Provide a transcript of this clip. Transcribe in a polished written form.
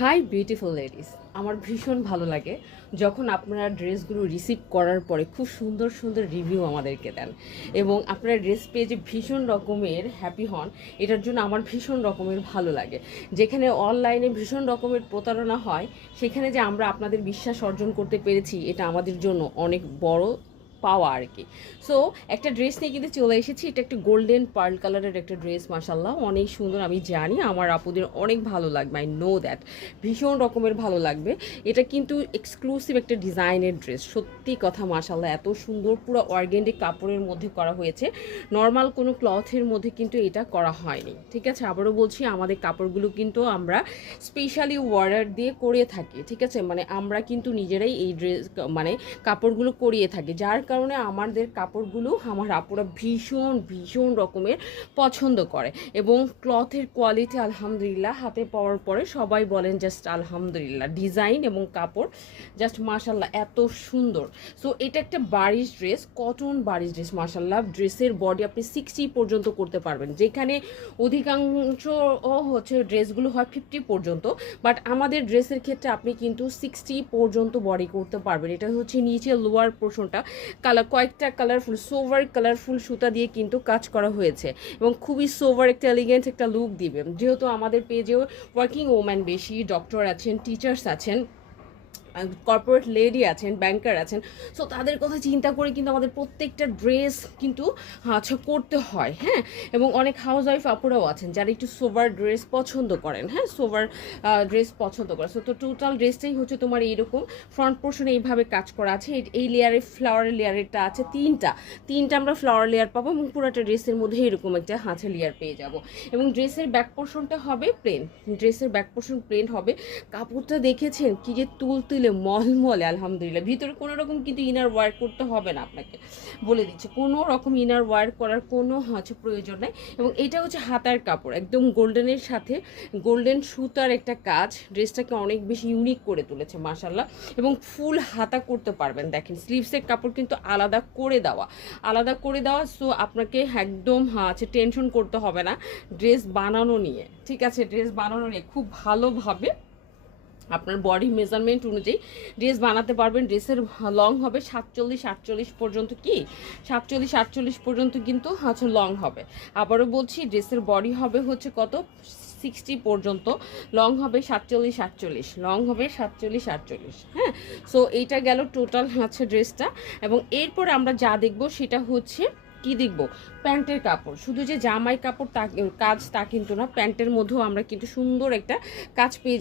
Hi beautiful ladies, আমার ভীষণ ভালো লাগে যখন আপনারা ড্রেসগুলো রিসিভ করার পরে খুব সুন্দর সুন্দর রিভিউ আমাদেরকে দেন এবং আপনারা ড্রেস পেয়ে যে ভীষণ রকমের হ্যাপি হন। এটার জন্য আমার ভীষণ রকমের ভালো লাগে। যেখানে অনলাইনে ভীষণ রকমের প্রতারণা হয়, সেখানে যে আমরা আপনাদের বিশ্বাস অর্জন করতে পেরেছি, এটা আমাদের জন্য অনেক বড় পাওয়া আর কি। সো একটা ড্রেস নিয়ে কিন্তু চলে এসেছি। এটা একটা গোল্ডেন পার্ল কালারের একটা ড্রেস, মাশাল্লাহ অনেক সুন্দর। আমি জানি আমার আপুদের অনেক ভালো লাগবে, আই নো দ্যাট, ভীষণ রকমের ভালো লাগবে। এটা কিন্তু এক্সক্লুসিভ একটা ডিজাইনের ড্রেস, সত্যি কথা মাশাল্লাহ এত সুন্দর, পুরো অর্গ্যানিক কাপড়ের মধ্যে করা হয়েছে, নর্মাল কোনো ক্লথের মধ্যে কিন্তু এটা করা হয়নি। ঠিক আছে, আবারও বলছি, আমাদের কাপড়গুলো কিন্তু আমরা স্পেশালি অর্ডার দিয়ে করে থাকি। ঠিক আছে, মানে আমরা কিন্তু নিজেরাই এই ড্রেস মানে কাপড়গুলো করিয়ে থাকি, যার কারণে আমাদের কাপড়গুলো আমার আপুরা ভীষণ ভীষণ রকমের পছন্দ করে। এবং ক্লথের কোয়ালিটি আলহামদুলিল্লাহ, হাতে পাওয়ার পরে সবাই বলেন জাস্ট আলহামদুলিল্লাহ। ডিজাইন এবং কাপড় জাস্ট মাশাল্লাহ এত সুন্দর। সো এটা একটা বারিশ ড্রেস, কটন বারিশ ড্রেস মাশাল্লাহ। ড্রেসের বডি আপনি 60 পর্যন্ত করতে পারবেন, যেখানে অধিকাংশ হচ্ছে ড্রেসগুলো হয় 50 পর্যন্ত, বাট আমাদের ড্রেসের ক্ষেত্রে আপনি কিন্তু 60 পর্যন্ত বডি করতে পারবেন। এটা হচ্ছে নিচে লোয়ার পোর্শনটা কয়েকটা কালারফুল কালারফুল সুতা দিয়ে কিন্তু কাজ করা হয়েছে এবং খুবই সোভার একটা এলিগেন্ট একটা লুক দিবে। যেহেতু আমাদের পেজেও ওয়ার্কিং ওম্যান বেশি, ডক্টর আছেন, টিচার্স আছেন, কর্পোরেট লেডি আছেন, ব্যাংকার আছেন, সো তাদের কথা চিন্তা করে কিন্তু আমাদের প্রত্যেকটা ড্রেস কিন্তু আচ্ছা করতে হয়। হ্যাঁ, এবং অনেক হাউস ওয়াইফ আপুরাও আছেন যারা একটু সোভার ড্রেস পছন্দ করেন। হ্যাঁ, সোভার ড্রেস পছন্দ করেন। সো তো টোটাল ড্রেসটাই হচ্ছে তোমার এইরকম ফ্রন্ট পোর্শনে এইভাবে কাজ করা আছে। এই লেয়ারে ফ্লাওয়ার লেয়ারেরটা আছে তিনটা আমরা ফ্লাওয়ার লেয়ার পাবো এবং পুরোটা ড্রেসের মধ্যে এরকম একটা হাতে লেয়ার পেয়ে যাব। এবং ড্রেসের ব্যাক পোর্শনটা হবে প্লেন, ড্রেসের ব্যাক পোর্শন প্লেন হবে। কাপড়টা দেখেছেন কি যে তুলে মলমলে, আলহামদুলিল্লাহ। ভিতরে কোনো রকম কিন্তু ইনার ওয়ার করতে হবে না, আপনাকে বলে দিচ্ছে কোনো রকম ইনার ওয়ার করার কোনো হচ্ছে প্রয়োজন নেই। এবং এটা হচ্ছে হাতার কাপড়, একদম গোল্ডেনের সাথে গোল্ডেন সুতার একটা কাজ ড্রেসটাকে অনেক বেশি ইউনিক করে তুলেছে মাশাল্লাহ। এবং ফুল হাতা করতে পারবেন, দেখেন স্লিভসের কাপড় কিন্তু আলাদা করে দেওয়া। সো আপনাকে একদম হচ্ছে টেনশন করতে হবে না ড্রেস বানানো নিয়ে। ঠিক আছে, ড্রেস বানানো নিয়ে খুব ভালোভাবে আপনার বডি মেজারমেন্ট অনুযায়ী ড্রেস বানাতে পারবেন। ড্রেসের লং হবে 47-48 পর্যন্ত, কি 47-48 পর্যন্ত কিন্তু হচ্ছে লং হবে। আবারও বলছি, ড্রেসের বডি হবে হচ্ছে কত 60 পর্যন্ত, লং হবে 47-48, লং হবে 47-48। হ্যাঁ, সো এইটা গেল টোটাল হচ্ছে ড্রেসটা। এবং এরপর আমরা যা দেখবো সেটা হচ্ছে কি দেখবো, প্যান্টের কাপড়। শুধু যে জামাই কাপড় তা কাজ তা কিন্তু না, প্যান্টের মধ্যেও আমরা কিন্তু সুন্দর একটা কাজ পেয়ে